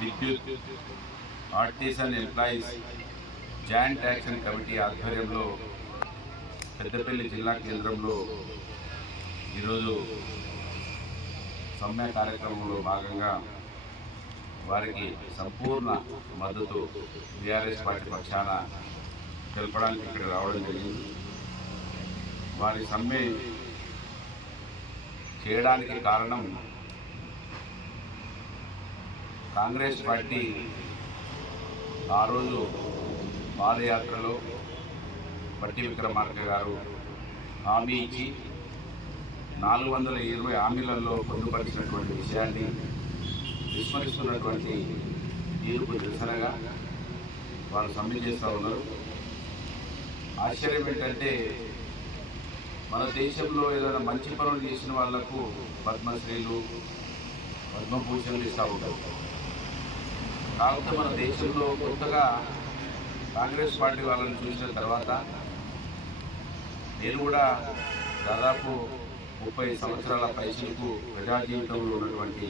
విద్యుత్ artisan employees joint action committee ఆధ్వర్యంలో పెద్దపల్లి జిల్లా కేంద్రంలో ఈరోజు సమ్మె కార్యక్రమంలో భాగంగా వారికి సంపూర్ణ మద్దతు బీఆర్ఎస్ పార్టీ పక్షాన తెలపడానికి ఇక్కడ రావడం జరిగింది. వారి సమ్మె చేయడానికి కారణం కాంగ్రెస్ పార్టీ ఆ రోజు పాదయాత్రలో పట్టి విక్రమార్క గారు హామీ ఇచ్చి 420 హామీలలో పొందుపరిచినటువంటి విషయాన్ని విస్మరిస్తున్నటువంటి తీర్పు నిరసనగా వారు సమ్మె చేస్తూ ఉన్నారు. ఆశ్చర్యం ఏంటంటే మన దేశంలో ఏదైనా మంచి పనులు చేసిన వాళ్లకు పద్మశ్రీలు పద్మభూషణలు ఇస్తూ ఉంటారు. కాకపోతే మన దేశంలో కొత్తగా కాంగ్రెస్ పార్టీ వాళ్ళని చూసిన తర్వాత నేను కూడా దాదాపు 30 సంవత్సరాల పైసలకు ప్రజా జీవితంలో ఉన్నటువంటి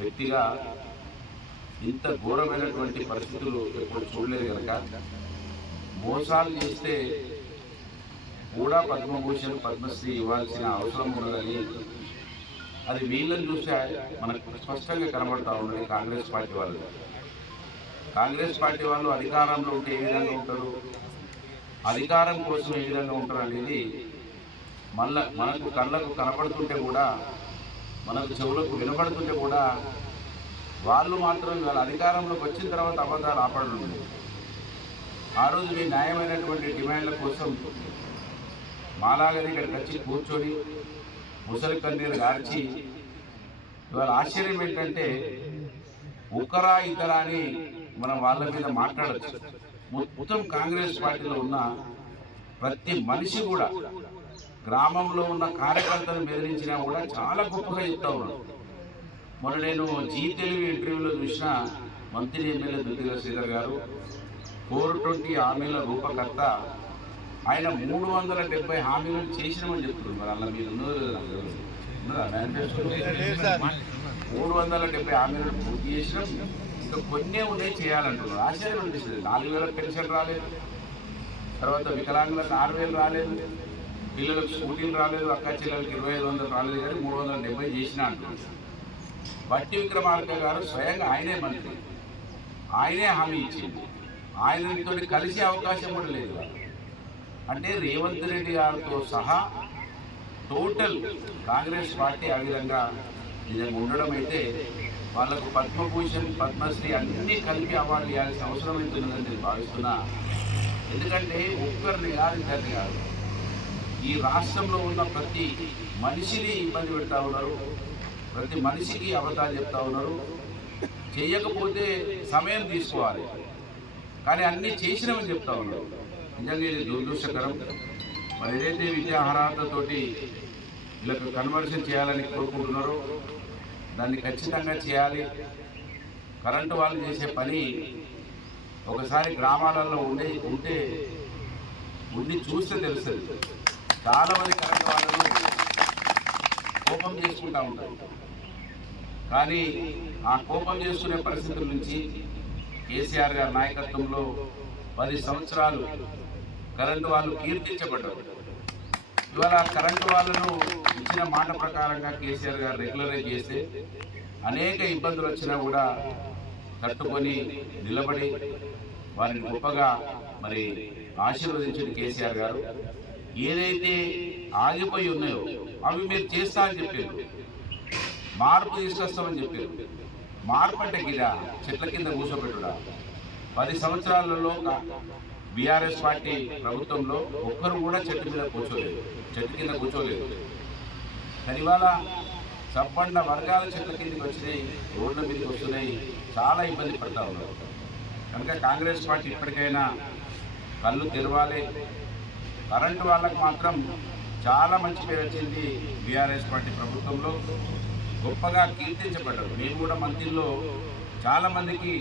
వ్యక్తిగా ఇంత ఘోరమైనటువంటి పరిస్థితులు ఎప్పుడు చూడలేదు కనుక మోసాలు చేస్తే కూడా పద్మభూషణ్ పద్మశ్రీ ఇవ్వాల్సిన అవసరం ఉన్నదని అది వీళ్ళని చూస్తే మనకు స్పష్టంగా కనబడతా ఉన్నది. కాంగ్రెస్ పార్టీ వాళ్ళు అధికారంలో ఉంటే ఏ విధంగా ఉంటారు, అధికారం కోసం ఏ విధంగా ఉంటారు అనేది మనకు కళ్ళకు కనపడుతుంటే కూడా మనకు చెవులకు వినపడుతుంటే కూడా వాళ్ళు మాత్రం వాళ్ళ అధికారంలోకి వచ్చిన తర్వాత అబద్ధాలు ఆపడం ఉంది. ఆ రోజు మీ న్యాయమైనటువంటి డిమాండ్ల కోసం మాలాగని ఇక్కడికి వచ్చి కూర్చొని ముసలి కన్నీరు గార్చి ఇవాళ ఆశ్చర్యం ఏంటంటే ఒకరా ఇతరా అని మనం వాళ్ళ మీద మాట్లాడచ్చు. మొత్తం కాంగ్రెస్ పార్టీలో ఉన్న ప్రతి మనిషి కూడా గ్రామంలో ఉన్న కార్యకర్తలు బెదిరించినా కూడా చాలా గొప్పగా చెప్తా ఉన్నాడు. మొన్న నేను జీ తెలుగు ఇంటర్వ్యూలో చూసిన మంత్రి ఎమ్మెల్యే దుద్దిల శ్రీధర్ గారు 420 హామీల రూపకర్త, ఆయన 370 హామీలను చేసినామని చెప్తున్నారు. మరి అలా మీరు 370 హామీలను పూర్తి చేసినాం, ఇంకా కొన్నే ఉన్నాయి చేయాలంటున్నారు. ఆశ్చర్యం అనిపిస్తుంది. 4,000 పెన్షన్ రాలేదు, తర్వాత వికలాంగులకు 6,000 రాలేదు, పిల్లలకు స్కూటీలు రాలేదు, అక్క చెల్లెలకు 2,500 రాలేదు, కానీ 370 చేసినా అంటున్నారు. బట్టి విక్రమార్క గారు స్వయంగా ఆయనే మంత్రి, ఆయనే హామీ ఇచ్చింది, ఆయనతో కలిసే అవకాశం కూడా లేదు. అంటే రేవంత్ రెడ్డి గారితో సహా టోటల్ కాంగ్రెస్ పార్టీ ఆ విధంగా నిజంగా ఉండడం అయితే వాళ్ళకు పద్మభూషణ్ పద్మశ్రీ అన్నీ కలిపి అవార్డు ఇవ్వాల్సిన అవసరం అవుతుందని నేను భావిస్తున్నా. ఎందుకంటే ఒక్కరిని కాదు, ఇద్దరిని కాదు, ఈ రాష్ట్రంలో ఉన్న ప్రతి మనిషిని ఇబ్బంది పెడతా ఉన్నారు, ప్రతి మనిషికి అబద్ధాలు చెప్తా ఉన్నారు. చేయకపోతే సమయం తీసుకోవాలి, కానీ అన్నీ చేసినామని చెప్తా ఉన్నారు. నిజంగా ఇది దురదృష్టకరం. మరి ఏదైతే విద్యా అర్హతతోటి వీళ్ళకు కన్వర్షన్ చేయాలని కోరుకుంటున్నారో దాన్ని ఖచ్చితంగా చేయాలి. కరెంటు వాళ్ళు చేసే పని ఒకసారి గ్రామాలలో ఉండి చూస్తే తెలుస్తుంది. చాలామంది కరెంటు వాళ్ళను కోపం చేసుకుంటూ ఉంటారు, కానీ ఆ కోపం చేసుకునే పరిస్థితుల నుంచి కేసీఆర్ గారి నాయకత్వంలో 10 సంవత్సరాలు కరెంటు వాళ్ళు కీర్తించబడ్డారు. ఇవాళ కరెంటు వాళ్ళను ఇచ్చిన మాట ప్రకారంగా కేసీఆర్ గారు రెగ్యులరైజ్ చేస్తే అనేక ఇబ్బందులు వచ్చినా కూడా తట్టుకొని నిలబడి వారిని గొప్పగా మరి ఆశీర్వదించిన కేసీఆర్ గారు ఏదైతే ఆగిపోయి ఉన్నాయో అవి మీరు చేస్తా అని చెప్పారు, మార్పు తీసుకొస్తామని చెప్పారు. మార్పు అంటే గిడా చెట్ల కింద కూర్చోబెట్టుడా. 10 సంవత్సరాలలో బీఆర్ఎస్ పార్టీ ప్రభుత్వంలో ఒక్కరు కూడా చెట్టు కింద కూర్చోలేదు. కానీ ఇవాళ సంపన్న వర్గాల చెట్ల కిందకి వచ్చినాయి, రోడ్ల మీదకి వస్తున్నాయి, చాలా ఇబ్బంది పడతా ఉన్నారు. కనుక కాంగ్రెస్ పార్టీ ఇప్పటికైనా కళ్ళు తెరవాలి. కరెంటు వాళ్ళకు మాత్రం చాలా మంచి పేరు వచ్చింది. బీఆర్ఎస్ పార్టీ ప్రభుత్వంలో గొప్పగా కీర్తించబడ్డారు. మేము కూడా మంత్రిలో చాలామందికి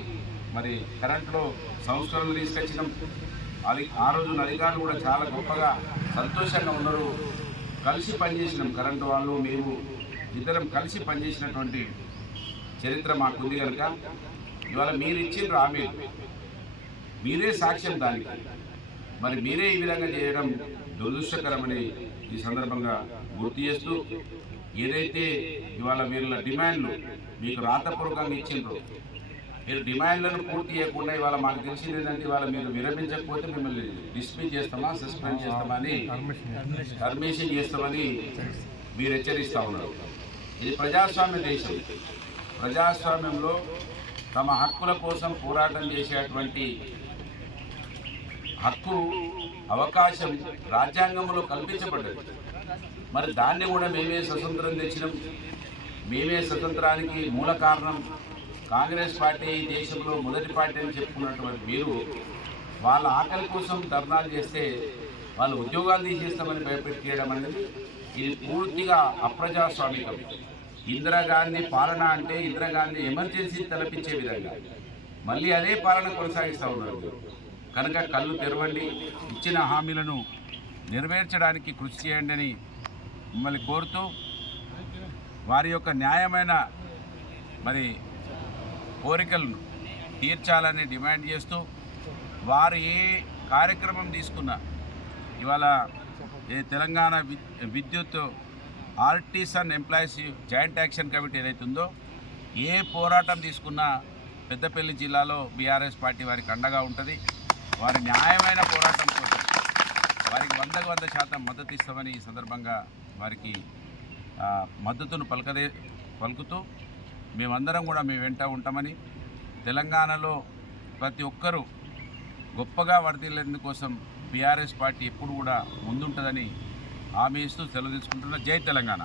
మరి కరెంటులో సంస్కరణలు తీసుకొచ్చినాం. ఆ రోజు అధికారులు కూడా చాలా గొప్పగా సంతోషంగా ఉన్నారు. కలిసి పనిచేసినాం, కరెంటు వాళ్ళు మేము ఇద్దరం కలిసి పనిచేసినటువంటి చరిత్ర మాకుంది కనుక ఇవాళ మీరు ఇచ్చిన హామీలు మీరే సాక్ష్యం దానికి. మరి మీరే ఈ విధంగా చేయడం దురదృష్టకరమని ఈ సందర్భంగా గుర్తు చేస్తూ, ఏదైతే ఇవాళ వీళ్ళ డిమాండ్లు మీకు రాతపూర్వకంగా ఇచ్చిండ్రో, మీరు డిమాండ్లను పూర్తి చేయకుండా ఇవాళ మాకు తెలిసింది ఏంటంటే ఇవాళ మీరు విరమించకపోతే మిమ్మల్ని డిస్మిస్ చేస్తామా, సస్పెండ్ చేస్తామని, పర్మిషన్ చేస్తామని మీరు హెచ్చరిస్తూ ఉన్నారు. ఇది ప్రజాస్వామ్య దేశం. ప్రజాస్వామ్యంలో తమ హక్కుల కోసం పోరాటం చేసేటువంటి హక్కు, అవకాశం రాజ్యాంగంలో కల్పించబడ్డది. మరి దాన్ని కూడా మేమే స్వతంత్రం తెచ్చినాం. మేమే స్వతంత్రానికి మూల కారణం. కాంగ్రెస్ పార్టీ ఈ దేశంలో మొదటి పార్టీ అని చెప్పుకున్నటువంటి మీరు వాళ్ళ ఆకలి కోసం ధర్నాలు చేస్తే వాళ్ళు ఉద్యోగాలు తీసేస్తామని భయపెట్టేయడం అనేది ఇది పూర్తిగా అప్రజాస్వామికం. ఇందిరాగాంధీ పాలన అంటే ఇందిరాగాంధీ ఎమర్జెన్సీ తలపించే విధంగా మళ్ళీ అదే పాలన కొనసాగిస్తూ ఉన్నారు. కనుక కళ్ళు తెరవండి, ఇచ్చిన హామీలను నెరవేర్చడానికి కృషి చేయండి అని మిమ్మల్ని కోరుతూ, వారి యొక్క న్యాయమైన మరి కోరికలను తీర్చాలని డిమాండ్ చేస్తూ, వారు ఏ కార్యక్రమం తీసుకున్నా ఇవాళ తెలంగాణ విద్యుత్ artisan employees joint action committee ఏదైతుందో ఏ పోరాటం తీసుకున్నా పెద్దపల్లి జిల్లాలో బీఆర్ఎస్ పార్టీ వారికి అండగా ఉంటుంది. వారి న్యాయమైన పోరాటం కోసం వారికి 100% మద్దతు ఇస్తామని ఈ సందర్భంగా వారికి మద్దతును పలుకుతూ మేమందరం కూడా మేము వెంట ఉంటామని, తెలంగాణలో ప్రతి ఒక్కరూ గొప్పగా వర్ధిల్లేందుకోసం బీఆర్ఎస్ పార్టీ ఎప్పుడు కూడా ముందుంటుందని హామీ ఇస్తూ సెలవు తీసుకుంటున్నా. జై తెలంగాణ.